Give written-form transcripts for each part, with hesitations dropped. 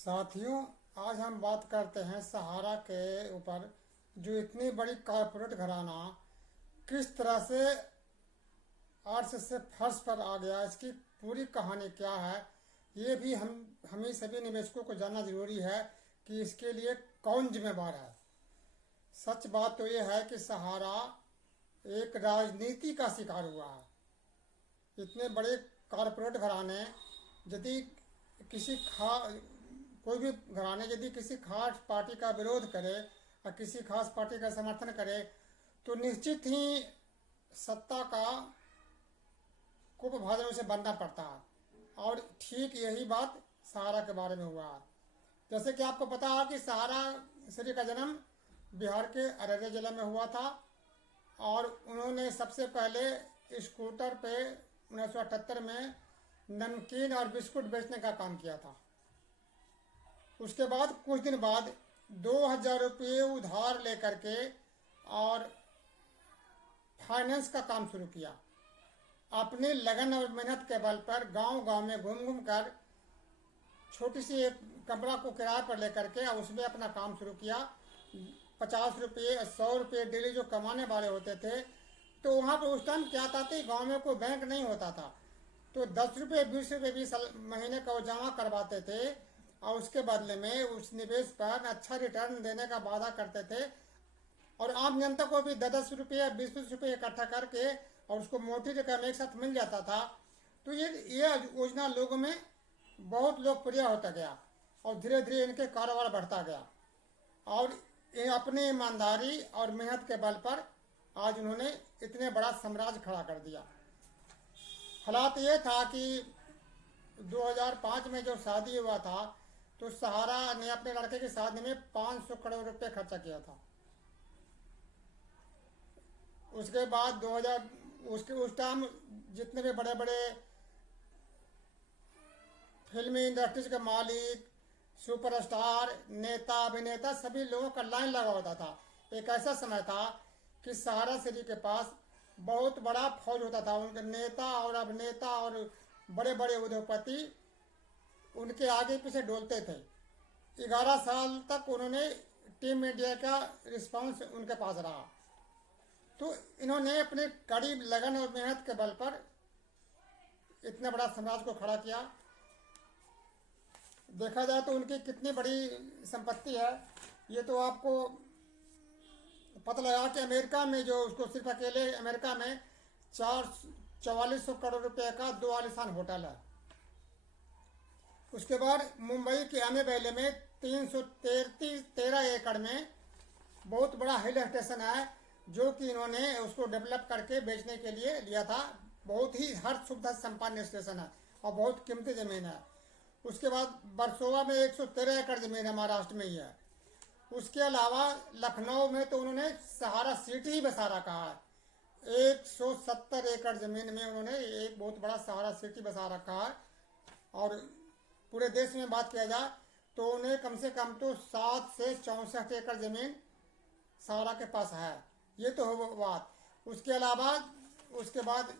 साथियों, आज हम बात करते हैं सहारा के ऊपर। जो इतनी बड़ी कॉरपोरेट घराना किस तरह से अर्श से फर्श पर आ गया, इसकी पूरी कहानी क्या है, ये भी हमें सभी निवेशकों को जानना जरूरी है कि इसके लिए कौन जिम्मेवार है। सच बात तो ये है कि सहारा एक राजनीति का शिकार हुआ है। इतने बड़े कॉरपोरेट घराने यदि किसी खा कोई भी घराने यदि किसी खास पार्टी का विरोध करे और किसी खास पार्टी का समर्थन करे तो निश्चित ही सत्ता का कुपभाजन उसे बनना पड़ता है। और ठीक यही बात सहारा के बारे में हुआ है। जैसे कि आपको पता है कि सहारा श्री का जन्म बिहार के अररिया जिले में हुआ था और उन्होंने सबसे पहले स्कूटर पे 1978 में नमकीन और बिस्कुट बेचने का काम किया था। उसके बाद कुछ दिन बाद 2000 रुपये उधार लेकर के और फाइनेंस का काम शुरू किया। अपनी लगन और मेहनत के बल पर गांव गांव में घूम घूम कर छोटी सी एक कमरा को किराए पर लेकर के उसमें अपना काम शुरू किया। 50 रुपये 100 रुपये डेली जो कमाने वाले होते थे, तो वहाँ पर उस टाइम क्या था कि गाँव में कोई बैंक नहीं होता था, तो 10 रुपये 20 रुपये भी महीने का वो जमा करवाते थे और उसके बदले में उस निवेश पर अच्छा रिटर्न देने का वादा करते थे। और आम जनता को भी 10 रुपये 20 रुपये इकट्ठा करके और उसको मोटी रकम एक साथ मिल जाता था। तो ये योजना लोगों में बहुत लोकप्रिय होता गया और धीरे धीरे इनके कारोबार बढ़ता गया और अपनी ईमानदारी और मेहनत के बल पर आज उन्होंने इतने बड़ा साम्राज्य खड़ा कर दिया। हालात ये था कि 2005 में जो शादी हुआ था तो सहारा ने अपने लड़के की शादी में 500 करोड़ रुपए खर्चा किया था। उसके बाद 2000 उसके उस टाइम जितने भी बड़े बड़े फिल्मी इंडस्ट्रीज के मालिक, सुपरस्टार, नेता, अभिनेता सभी लोगों का लाइन लगा होता था। एक ऐसा समय था कि सहारा सिटी के पास बहुत बड़ा फौज होता था। उनके नेता और अभिनेता और बड़े बड़े उद्योगपति उनके आगे पीछे डोलते थे। 11 साल तक उन्होंने टीम इंडिया का रिस्पांस उनके पास रहा। तो इन्होंने अपने कड़ी लगन और मेहनत के बल पर इतने बड़ा साम्राज्य को खड़ा किया। देखा जाए तो उनकी कितनी बड़ी संपत्ति है ये तो आपको पता लगा कि अमेरिका में जो उसको सिर्फ अकेले अमेरिका में 4400 करोड़ रुपए का 2 आलीशान होटल है। उसके बाद मुंबई के आमे वैली में 313 एकड़ में बहुत बड़ा हिल स्टेशन है जो कि इन्होंने उसको डेवलप करके बेचने के लिए लिया था। बहुत ही हर सुविधा संपन्न स्टेशन है और बहुत कीमती जमीन है। उसके बाद बरसोवा में 113 एकड़ जमीन है, महाराष्ट्र में ही है। उसके अलावा लखनऊ में तो उन्होंने सहारा सिटी ही बसा रखा है। 170 एकड़ जमीन में उन्होंने एक बहुत बड़ा सहारा सिटी बसा रखा है। और पूरे देश में बात किया जाए तो उन्हें कम से कम तो 7 से 64 एकड़ जमीन सहारा के पास है। ये तो हो बात। उसके अलावा उसके बाद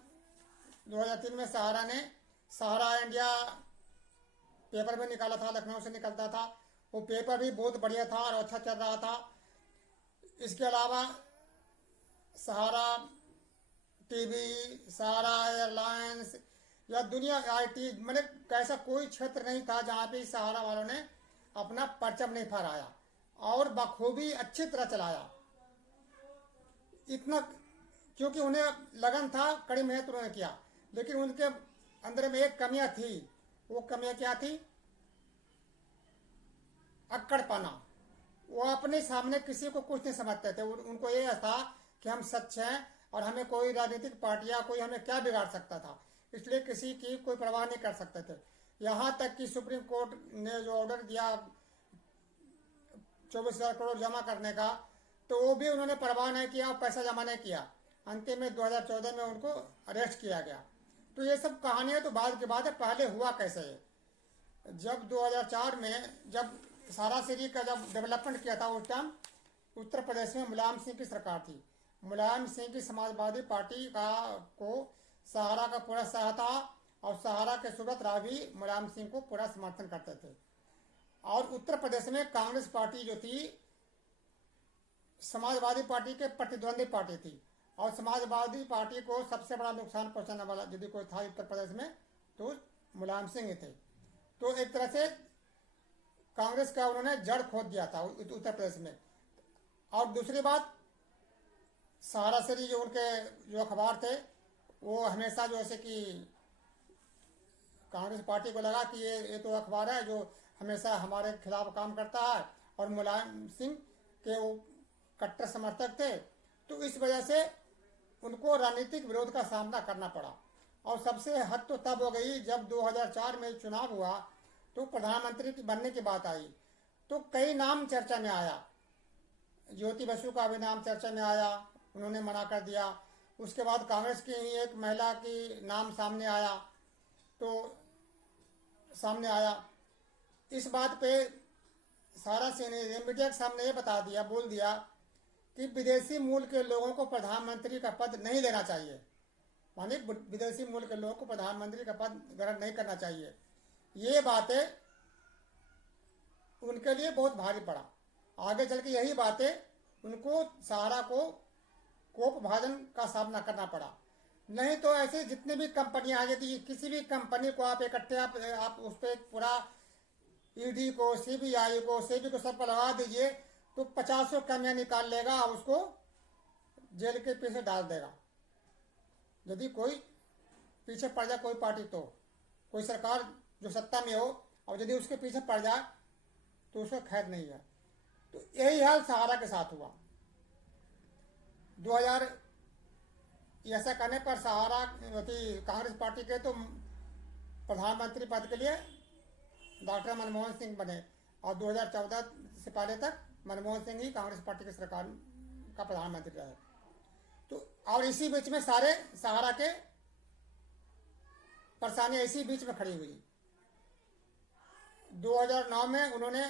2003 में सहारा ने सहारा इंडिया पेपर भी निकाला था, लखनऊ से निकलता था। वो पेपर भी बहुत बढ़िया था और अच्छा चल रहा था। इसके अलावा सहारा टीवी, सहारा एयरलाइंस या दुनिया आईटी, मतलब ऐसा कोई क्षेत्र नहीं था जहाँ पे सहारा वालों ने अपना परचम नहीं फहराया और बखूबी अच्छी तरह चलाया। इतना क्योंकि उन्हें लगन था, कड़ी मेहनत उन्होंने किया। लेकिन उनके अंदर में एक कमियां थी। वो कमियां क्या थी? अक्कड़ पाना। वो अपने सामने किसी को कुछ नहीं समझते थे। उनको ये था कि हम सच हैं और हमें कोई राजनीतिक पार्टियां कोई हमें क्या बिगाड़ सकता था, इसलिए किसी की कोई परवाह नहीं कर सकते थे। यहाँ तक कि सुप्रीम कोर्ट ने जो ऑर्डर दिया 24,000 करोड़ जमा करने का, तो वो भी उन्होंने परवाह नहीं किया और पैसा जमा नहीं किया। अंतिम में 2014 में उनको अरेस्ट किया गया। तो ये सब कहानियां तो बाद की बात है। पहले हुआ कैसे है? जब 2004 में जब सहारा सिटी का जब डेवलपमेंट किया था उस टाइम उत्तर प्रदेश में मुलायम सिंह की सरकार थी। मुलायम सिंह की समाजवादी पार्टी का को सहारा का पूरा साथ था और सहारा के सुब्रत राय भी मुलायम सिंह को पूरा समर्थन करते थे। और उत्तर प्रदेश में कांग्रेस पार्टी जो थी समाजवादी पार्टी के प्रतिद्वंदी पार्टी थी, और समाजवादी पार्टी को सबसे बड़ा नुकसान पहुंचाने वाला यदि कोई था उत्तर प्रदेश में तो मुलायम सिंह थे। तो एक तरह से कांग्रेस का उन्होंने जड़ खोद दिया था उत्तर प्रदेश में। और दूसरी बात, सहारा शरीफ जो उनके जो अखबार थे वो हमेशा जो ऐसे कि कांग्रेस पार्टी को लगा कि ये तो अखबार है जो हमेशा हमारे खिलाफ काम करता है, और मुलायम सिंह के वो कट्टर समर्थक थे। तो इस वजह से उनको राजनीतिक विरोध का सामना करना पड़ा। और सबसे हद तो तब हो गई जब 2004 में चुनाव हुआ तो प्रधानमंत्री की बनने की बात आई, तो कई नाम चर्चा में आया। ज्योति बसु का भी नाम चर्चा में आया, उन्होंने मना कर दिया। उसके बाद कांग्रेस की ही एक महिला की नाम सामने आया, तो सामने आया। इस बात पे सारा सिंह ने मीडिया के सामने ये बता दिया, बोल दिया कि विदेशी मूल के लोगों को प्रधानमंत्री का पद नहीं देना चाहिए, माने विदेशी मूल के लोगों को प्रधानमंत्री का पद ग्रहण नहीं करना चाहिए। ये बातें उनके लिए बहुत भारी पड़ा। आगे चल के यही बातें उनको सहारा को कोप भाजन का सामना करना पड़ा। नहीं तो ऐसे जितने भी कंपनियां आ यदि किसी भी कंपनी को आप इकट्ठे आप उस पर पूरा ईडी को, सीबीआई को, सेबी को सब पर लगा दीजिए तो 50 कमियां निकाल लेगा और उसको जेल के पीछे डाल देगा। यदि कोई पीछे पड़ जाए कोई पार्टी, तो कोई सरकार जो सत्ता में हो और यदि उसके पीछे पड़ जाए तो उसका खैर नहीं है। तो यही हाल सहारा के साथ हुआ। 2000 ऐसा करने पर सहारा कांग्रेस पार्टी के तो प्रधानमंत्री पद के लिए डॉक्टर मनमोहन सिंह बने, और 2014 से पहले तक मनमोहन सिंह ही कांग्रेस पार्टी की सरकार का प्रधानमंत्री रहे। तो और इसी बीच में सारे सहारा के परेशानियां इसी बीच में खड़ी हुई। 2009 में उन्होंने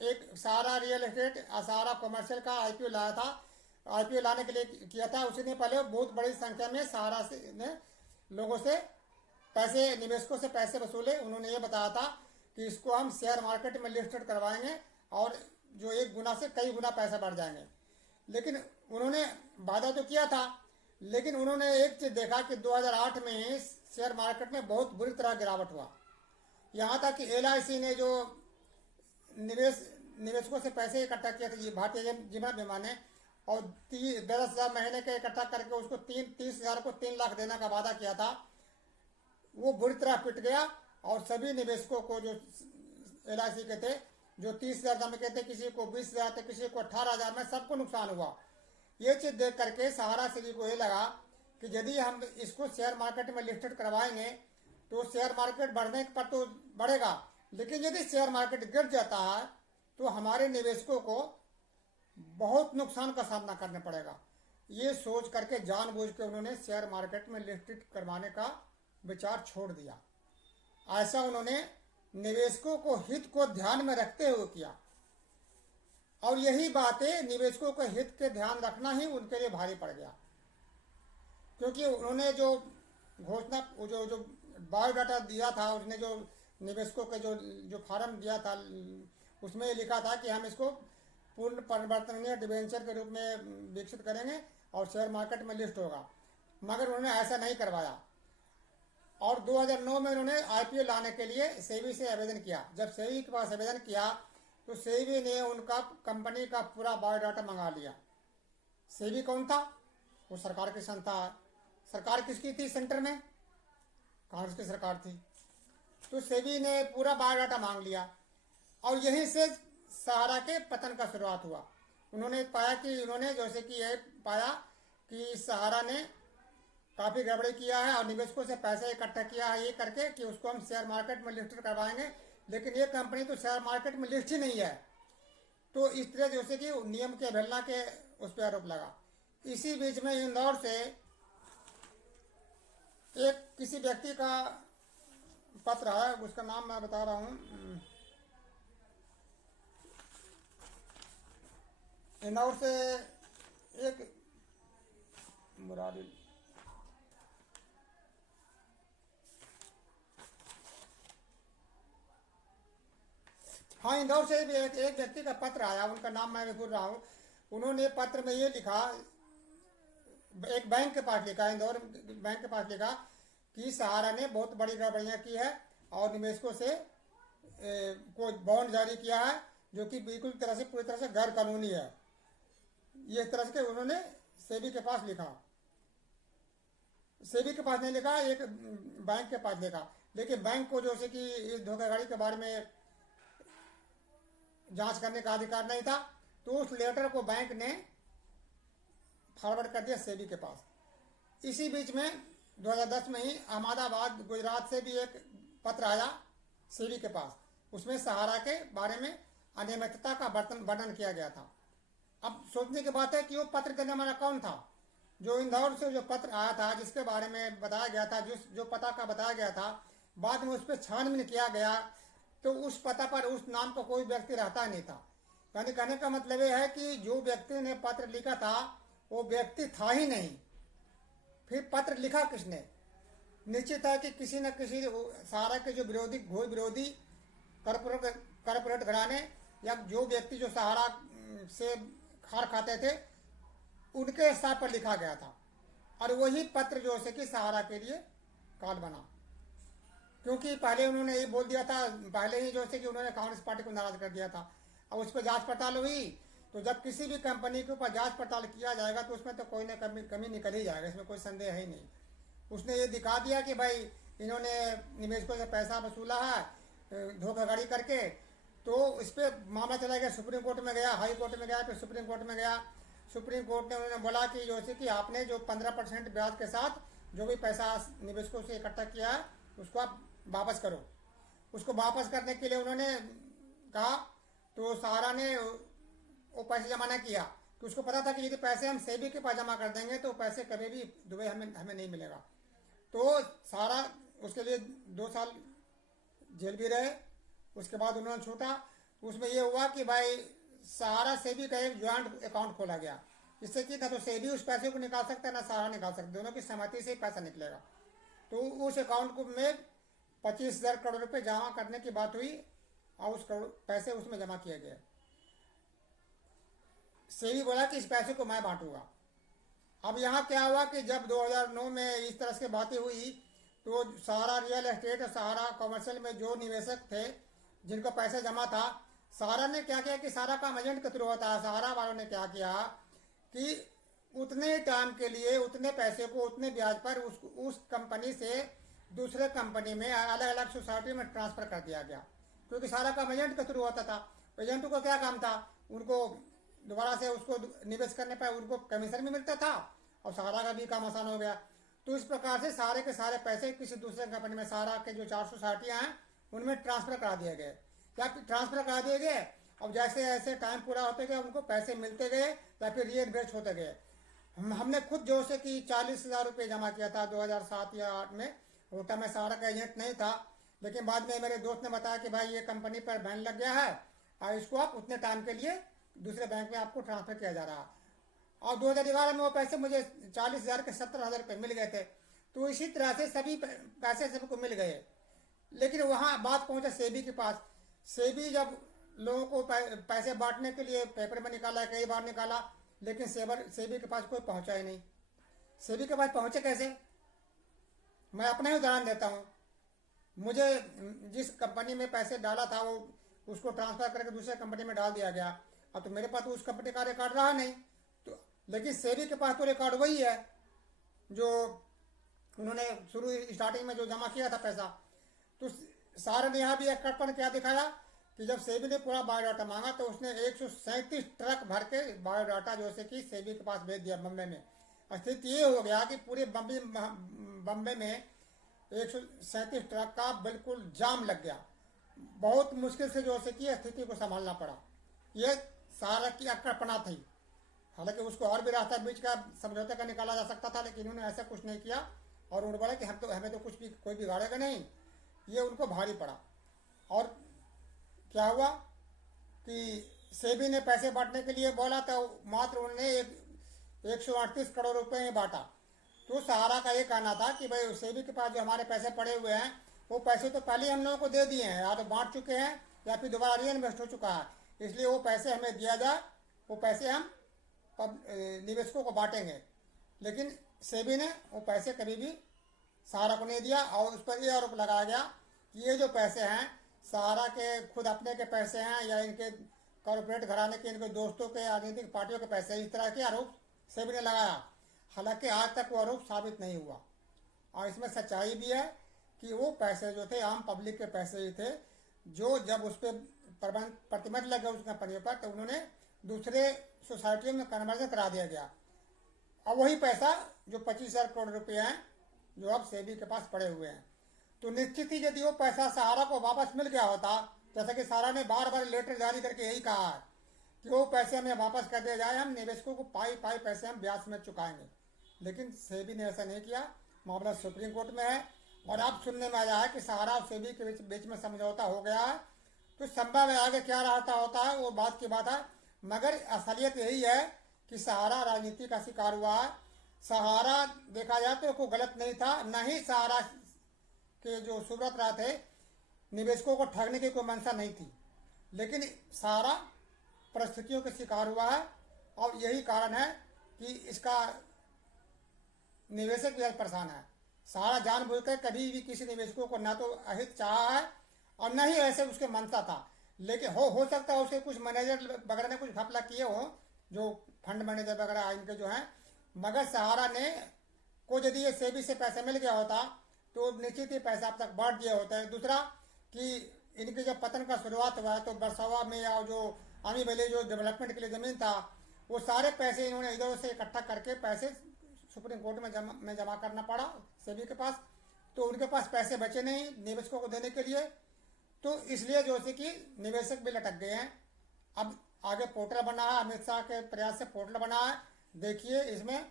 एक सहारा रियल एस्टेट, सहारा कॉमर्शियल का आईपीओ लाया था। आईपीओ लाने के लिए किया था, उसी दिन पहले बहुत बड़ी संख्या में सहारा ने लोगों से पैसे, निवेशकों से पैसे वसूले। उन्होंने ये बताया था कि इसको हम शेयर मार्केट में लिस्टेड करवाएंगे और जो 1 गुना से कई गुना पैसा बढ़ जाएंगे। लेकिन उन्होंने वादा तो किया था, लेकिन उन्होंने एक चीज देखा कि 2008 में शेयर मार्केट में बहुत बुरी तरह गिरावट हुआ। यहाँ तक कि LIC ने जो निवेशकों से पैसे इकट्ठा किए थे भारतीय जीवन बीमा ने, और 10,000 महीने के इकट्ठा करके उसको 30,000 को 3 लाख देने का वादा किया था, वो बुरी तरह पिट गया। और सभी निवेशकों को जो LIC के थे, जो 30,000 में कहते, किसी को 20,000 थे, किसी को 18,000 में, सबको नुकसान हुआ। ये चीज देख करके सहारा शरीफ को ये लगा कि यदि हम इसको शेयर मार्केट में लिस्टेड करवाएंगे तो शेयर मार्केट बढ़ने पर तो बढ़ेगा, लेकिन यदि शेयर मार्केट गिर जाता है तो हमारे निवेशकों को बहुत नुकसान का सामना करना पड़ेगा। ये सोच करके जानबूझ के उन्होंने शेयर मार्केट में लिस्टेड करवाने का विचार छोड़ दिया। ऐसा उन्होंने निवेशकों को हित को ध्यान में रखते हुए किया, और यही बातें निवेशकों के हित के ध्यान रखना ही उनके लिए भारी पड़ गया। क्योंकि उन्होंने जो घोषणा जो बायोडाटा दिया था, उसने जो निवेशकों के जो फार्म दिया था उसमें लिखा था कि हम इसको पूर्ण परिवर्तनीय डिबेंचर के रूप में विकसित करेंगे और शेयर मार्केट में लिस्ट होगा, मगर उन्होंने ऐसा नहीं करवाया। और 2009 में उन्होंने आईपीओ लाने के लिए सेबी से आवेदन किया। जब सेबी के पास आवेदन किया तो सेबी ने उनका कंपनी का पूरा बायोडाटा मंगा लिया। सेबी कौन था? वो सरकार की संस्था है। सरकार किसकी थी सेंटर में? कांग्रेस की सरकार थी। तो सेबी ने पूरा बायोडाटा मांग लिया, और यहीं से सहारा के पतन का शुरुआत हुआ। उन्होंने पाया कि उन्होंने जैसे कि ये पाया कि सहारा ने काफी गड़बड़ी किया है और निवेशकों से पैसे इकट्ठा किया है ये करके कि उसको हम शेयर मार्केट में लिस्ट करवाएंगे, लेकिन ये कंपनी तो शेयर मार्केट में लिस्ट ही नहीं है। तो इस तरह जैसे कि नियम के अवहेलना के उस पर आरोप लगा। इसी बीच में इंदौर से एक किसी व्यक्ति का पत्र है, उसका नाम मैं बता रहा हूँ। इंदौर से एक मुरारी हाँ, इंदौर से भी एक व्यक्ति का पत्र आया, उनका नाम मैं भूल रहा हूँ। उन्होंने पत्र में ये लिखा, एक बैंक के पास लिखा, इंदौर बैंक के पास लिखा कि सहारा ने बहुत बड़ी गड़बड़ियाँ की है और निवेशकों से को बॉन्ड जारी किया है जो कि बिल्कुल तरह से पूरी तरह से गैर कानूनी है। ये इस तरह से उन्होंने सेबी के पास लिखा। सेबी के पास नहीं लिखा, एक बैंक के पास लिखा। लेकिन बैंक को जो है कि इस धोखाधड़ी के बारे में जांच करने का अधिकार नहीं था, तो उस लेटर को बैंक ने फॉरवर्ड कर दिया सेबी के पास। इसी बीच में 2010 में ही अहमदाबाद गुजरात से भी एक पत्र आया सेबी के पास। उसमें सहारा के बारे में अनियमितता का वर्णन किया गया था। अब सोचने की बात है कि वो पत्र देने वाला कौन था। जो इंदौर से जो पत्र आया था, जिसके बारे में बताया गया था, जो पता का बताया गया था, बाद में उस पर छानबीन किया गया तो उस पता पर उस नाम का कोई व्यक्ति रहता नहीं था। यानी कहने का मतलब ये है कि जो व्यक्ति ने पत्र लिखा था वो व्यक्ति था ही नहीं। फिर पत्र लिखा किसने? निश्चित है कि किसी न किसी सहारा के जो विरोधी, घोर विरोधी कॉर्पोरेट घराने या जो व्यक्ति जो सहारा से खार खाते थे, उनके हिसाब पर लिखा गया था। और वही पत्र जो है कि सहारा के लिए काल बना, क्योंकि पहले उन्होंने ये बोल दिया था, पहले ही जो है कि उन्होंने कांग्रेस पार्टी को नाराज कर दिया था। अब उस पर जांच पड़ताल हुई, तो जब किसी भी कंपनी के ऊपर जांच पड़ताल किया जाएगा तो उसमें तो कोई ना कमी निकल ही जाएगा, इसमें कोई संदेह है ही नहीं। उसने ये दिखा दिया कि भाई इन्होंने निवेशकों से पैसा वसूला है धोखाधड़ी करके, तो इस पर मामला चला गया, सुप्रीम कोर्ट में गया, हाई कोर्ट में गया, फिर सुप्रीम कोर्ट में गया। सुप्रीम कोर्ट ने उन्होंने बोला कि जो है कि आपने जो 15% ब्याज के साथ जो भी पैसा निवेशकों से इकट्ठा किया है उसको आप वापस करो। उसको वापस करने के लिए उन्होंने कहा, तो सहारा ने वो पैसे जमा न किया, कि उसको पता था कि यदि पैसे हम सेबी के पास जमा कर देंगे तो पैसे कभी भी दुबई हमें नहीं मिलेगा। तो सहारा उसके लिए 2 साल जेल भी रहे। उसके बाद उन्होंने छूटा। उसमें यह हुआ कि भाई सहारा सेबी का एक ज्वाइंट अकाउंट खोला गया, जिससे कि ना तो सेबी उस पैसे को निकाल सकता है ना सहारा निकाल सकता, दोनों की सहमति से ही पैसा निकलेगा। तो उस अकाउंट को में 25,000 करोड़ रुपए जमा करने की बात हुई और उस पैसे उसमें जमा किए गए। सेबी बोला कि इस पैसे को मैं बांटूंगा। अब यहाँ क्या हुआ कि जब 2009 में इस तरह से बातें हुई तो सहारा रियल एस्टेट और सहारा कॉमर्शियल में जो निवेशक थे जिनको पैसे जमा था, सहारा ने क्या किया कि सहारा का एजेंट के थ्रू होता है, सहारा वालों ने क्या किया कि उतने टाइम के लिए उतने पैसे को उतने ब्याज पर उस कंपनी से दूसरे कंपनी में अलग अलग सोसाइटी में ट्रांसफर कर दिया गया, क्योंकि सहारा का एजेंट के थ्रू होता था। एजेंट को क्या काम था, उनको दोबारा से उसको निवेश करने पर उनको कमीशन भी मिलता था और सहारा का भी काम आसान हो गया। तो इस प्रकार से सारे के सारे पैसे किसी दूसरे कंपनी में सहारा के जो 4 सोसाइटियां हैं उनमें ट्रांसफर करा दिए गए। या ट्रांसफर करा दिए गए, अब जैसे जैसे टाइम पूरा होते गए उनको पैसे मिलते गए या फिर रीइन्वेस्ट होते गए। हमने खुद जो से कि 40,000 रुपये जमा किया था 2007 या 2008 में। होता मैं सहारा का एजेंट नहीं था, लेकिन बाद में मेरे दोस्त ने बताया कि भाई ये कंपनी पर बैन लग गया है और इसको आप उतने टाइम के लिए दूसरे बैंक में आपको ट्रांसफर किया जा रहा है। और 2011 में वो पैसे मुझे 40,000 के 70,000 रुपये मिल गए थे। तो इसी तरह से सभी पैसे सबको मिल गए। लेकिन वहाँ बात पहुँचा सेबी के पास। सेबी जब लोगों को पैसे बांटने के लिए पेपर में निकाला, कई बार निकाला, लेकिन सेबी के पास कोई पहुँचा ही नहीं। सेबी के पास पहुँचे कैसे? मैं अपना ही उदाहरण देता हूँ। मुझे जिस कंपनी में पैसे डाला था वो उसको ट्रांसफर करके दूसरे कंपनी में डाल दिया गया। अब तो मेरे पास तो उस कंपनी का रिकॉर्ड रहा नहीं, तो लेकिन सेबी के पास तो रिकॉर्ड वही है जो उन्होंने शुरू स्टार्टिंग में जो जमा किया था पैसा। तो सहारा ने यहाँ भी एक कटपन क्या दिखाया कि जब सेबी ने पूरा बायोडाटा मांगा तो उसने 137 ट्रक भर के बायोडाटा जो से कि सेबी के पास भेज दिया बम्बे में। स्थिति ये हो गया कि पूरे बम्बे में 137 ट्रक का बिल्कुल जाम लग गया। बहुत मुश्किल से जो से कि स्थिति को संभालना पड़ा। ये सहारा की अक्कड़पना थी। हालांकि उसको और भी रास्ता बीच का समझौते का निकाला जा सकता था, लेकिन उन्होंने ऐसा कुछ नहीं किया और उन्होंने बोला कि हमें तो कुछ भी कोई बिगाड़ेगा नहीं। ये उनको भारी पड़ा। और क्या हुआ कि सेबी ने पैसे बांटने के लिए बोला तो मात्र उन्होंने 138 करोड़ रुपए ही बांटा। तो सहारा का ये कहना था कि भाई सेबी के पास जो हमारे पैसे पड़े हुए हैं वो पैसे तो पहले हम लोगों को दे दिए हैं या तो बांट चुके हैं या फिर दोबारा री इन्वेस्ट हो चुका है, इसलिए वो पैसे हमें दिया जाए, वो पैसे हम निवेशकों को बांटेंगे। लेकिन सेबी ने वो पैसे कभी भी सहारा को नहीं दिया और उस पर यह आरोप लगाया गया कि ये जो पैसे हैं सहारा के खुद अपने के पैसे हैं या इनके कॉर्पोरेट घराने के, इनके दोस्तों के, राजनीतिक पार्टियों के पैसे, इस तरह के आरोप सेबी ने लगाया। हालांकि आज तक वो आरोप साबित नहीं हुआ और इसमें सच्चाई भी है कि वो पैसे जो थे आम पब्लिक के पैसे ही थे, जो जब उस पर प्रतिबंध लगे उस कंपनी पर तो उन्होंने दूसरे सोसाइटियों में कन्वर्जन करा दिया गया। अब वही पैसा जो 25,000 करोड़ रुपए हैं जो अब सेबी के पास पड़े हुए हैं, तो निश्चित ही यदि वो पैसा सहारा को वापस मिल गया होता, जैसा कि सहारा ने बार बार लेटर जारी करके यही कहा है कि वो पैसे हमें वापस कर दिया जाए, हम निवेशकों को पाई पैसे हम ब्याज में चुकाएंगे, लेकिन सेबी ने ऐसा नहीं किया। मामला सुप्रीम कोर्ट में है और अब सुनने में आया है कि सहारा और सेबी के बीच में समझौता हो गया है। तो संभव है आगे क्या रहता होता है वो बात की बात है, मगर असलियत यही है कि सहारा राजनीति का शिकार हुआ है। सहारा देखा जाए तो कोई गलत नहीं था, न ही सहारा के जो सुब्रत राय थे निवेशकों को ठगने की कोई मंशा नहीं थी, लेकिन सहारा परिस्थितियों के शिकार हुआ है और यही कारण है कि इसका निवेशक भी आज परेशान है। सहारा जानबूझकर कभी भी किसी निवेशकों को न तो अहित चाहा है और न ही ऐसे उसके मंशा था, लेकिन हो सकता है उसके कुछ मैनेजर वगैरह ने कुछ घपला किए हो, जो फंड मैनेजर वगैरह इनके जो हैं, मगर सहारा ने को यदि ये सेबी से पैसा मिल गया होता तो निश्चित ही पैसा अब तक बढ़ दिया होता है। दूसरा कि इनके जब पतन का शुरुआत हुआ है तो बरसावा में या जो आमी वैली जो डेवलपमेंट के लिए ज़मीन था वो सारे पैसे इन्होंने इधर से इकट्ठा करके पैसे सुप्रीम कोर्ट में जमा करना पड़ा सेबी के पास, तो उनके पास पैसे बचे नहीं निवेशकों को देने के लिए, तो इसलिए जो है कि निवेशक भी लटक गए हैं। अब आगे पोर्टल बना है, अमित शाह के प्रयास से पोर्टल बना है, देखिए इसमें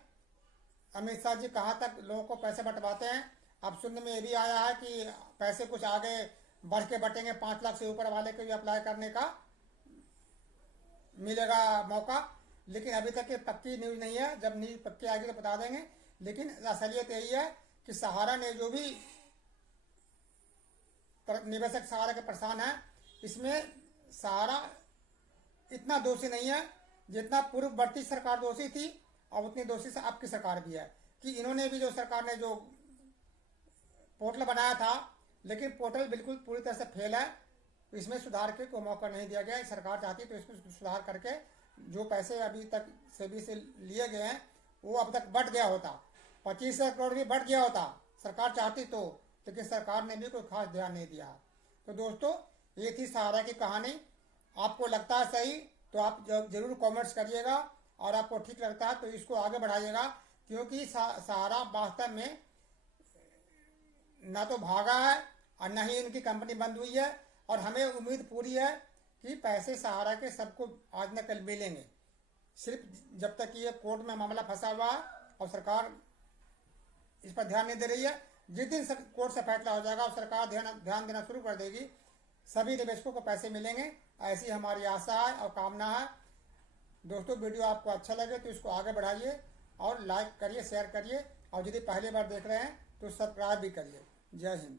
अमित शाह जी कहाँ तक लोगों को पैसे बंटवाते हैं। अब सुनने में ये भी आया है कि पैसे कुछ आगे बढ़ के बटेंगे, 5 लाख से ऊपर वाले को भी अप्लाई करने का मिलेगा मौका, लेकिन अभी तक ये पक्की न्यूज़ नहीं है, जब न्यूज़ पक्की आएगी तो बता देंगे। लेकिन असलियत यही है कि सहारा ने जो भी निवेशक सहारा के परेशान है, इसमें सहारा इतना दोषी नहीं है जितना पूर्ववर्ती सरकार दोषी थी और उतनी दोषी से अब की सरकार भी है कि इन्होंने भी जो सरकार ने जो पोर्टल बनाया था, लेकिन पोर्टल बिल्कुल पूरी तरह से फेल है, इसमें सुधार के कोई मौका नहीं दिया गया। सरकार चाहती तो इसमें सुधार करके जो पैसे अभी तक सेबी से लिए गए हैं वो अब तक बढ़ गया होता, 25,000 करोड़ भी बढ़ गया होता सरकार चाहती तो, लेकिन सरकार ने भी कोई खास ध्यान नहीं दिया। तो दोस्तों ये थी सहारा की कहानी। आपको लगता है सही तो आप जरूर कमेंट्स करिएगा और आपको ठीक लगता है तो इसको आगे बढ़ाइएगा, क्योंकि सहारा वास्तव में ना तो भागा है और न ही इनकी कंपनी बंद हुई है, और हमें उम्मीद पूरी है कि पैसे सहारा के सबको आज न कल मिलेंगे, सिर्फ जब तक ये कोर्ट में मामला फंसा हुआ है और सरकार इस पर ध्यान नहीं दे रही है। जिस दिन कोर्ट से फैसला हो जाएगा और सरकार ध्यान देना शुरू कर देगी, सभी निवेशकों को पैसे मिलेंगे, ऐसी हमारी आशा है और कामना है। दोस्तों वीडियो आपको अच्छा लगे तो इसको आगे बढ़ाइए और लाइक करिए, शेयर करिए, और यदि पहली बार देख रहे हैं तो सब्सक्राइब भी करिए। जय हिंद।